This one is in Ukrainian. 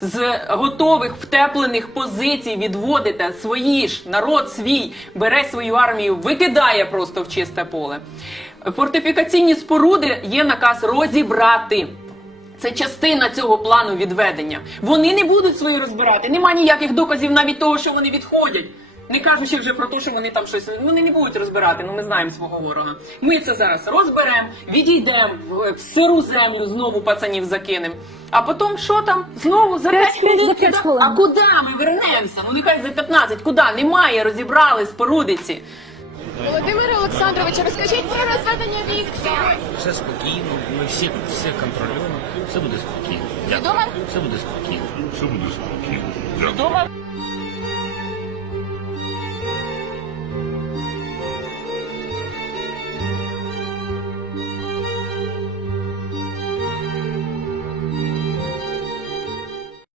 з готових втеплених позицій відводите свої ж народ свій бере свою армію, викидає просто в чисте поле. Фортифікаційні споруди є наказ розібрати. Це частина цього плану відведення. Вони не будуть свої розбирати. Нема ніяких доказів навіть того, що вони відходять. Не кажучи вже про те, що вони там щось. Вони не будуть розбирати. Ну ми знаємо свого ворога. Ми це зараз розберемо, відійдемо в, в сиру землю, знову пацанів закинемо. А потім що там? Знову за 5 хвилин. куди? А куди ми вернемося? Ну нехай за 15. Куди? Немає, розібрали спорудиці. Володимире Олександровичу, розкажіть про розведення військ. Все спокійно, ми всі все контролюємо, все буде спокійно. Відомо? Все буде спокійно. Все буде спокійно. Дякую.